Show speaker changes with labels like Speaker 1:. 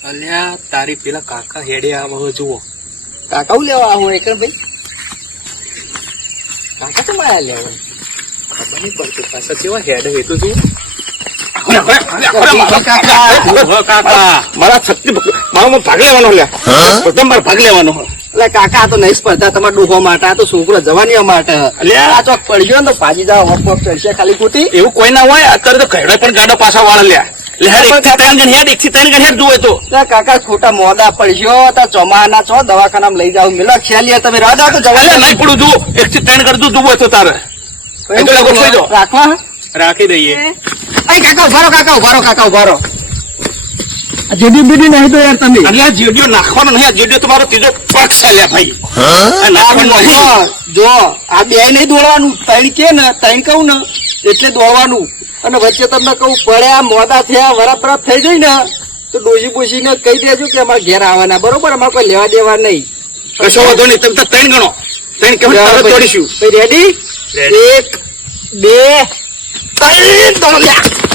Speaker 1: અલ્યા તારી પેલા કાકા હેડે આવો જુઓ.
Speaker 2: કાકા લેવા આવું એક ભાઈ કાકા તો માયા લેવા
Speaker 1: ખબર નહીં પડતી પાછા કેવા હેડે એ તો જુઓ.
Speaker 3: મારા શક્તિ મારો ભાગ લેવાનો લ્યા બધા મારે ભાગ લેવાનો
Speaker 2: એટલે કાકા આ તો નહીં સ્પર્ધા તમારા ડોહો માટે આ તો છોકરો જવાનીઓ માટે આ ચોક પડ્યો ને તો ભાજી જાવ વપ વપ ચડશે ખાલી ખોટી
Speaker 3: એવું કોઈ ના હોય. અત્યારે તો ઘરે પણ ગાડો પાછા વાળા લ્યા એક થી ત્રણ હેડ જોવે તો
Speaker 2: કાકા ખોટા મોડા પડ્યો તા ચોમાના છો દવાખાના લઈ જાવ મિલો ખેલી તમે રાહ દો તો જવા
Speaker 3: નહીં પડું જુઓ એક થી ત્રણ કરતું જુઓ તો તારે
Speaker 2: રાખવા
Speaker 1: રાખી દઈએ.
Speaker 2: અહીં કાકા ઉભારો જેડી બીડી નહીં તો યાર તમે
Speaker 3: અને આ જેડિયો નાખવાનો નહીં. આ જેડિયો તમારો ત્રીજો પગ છે લ્યા ભાઈ. આ નાખવાનો નહીં.
Speaker 2: જો આ બે નહીં દોડવાનું ત્રણ કે ને ત્રણ કહું ને એટલે દોડવાનું અને વચ્ચે તમને કહું પડે આ મોડા થયા વરાપ થઈ જાય ને તો ડોસી બોસી ને કહી દેજો કે અમારે ઘેર આવવાના બરોબર અમારે કોઈ લેવા દેવા નહીં.
Speaker 3: કશો વાંધો નહીં. તમે તો ત્રણ ગણો. ત્રણ કેમ તોડીશું.
Speaker 2: રેડી 1 2 3 દોડ્યા.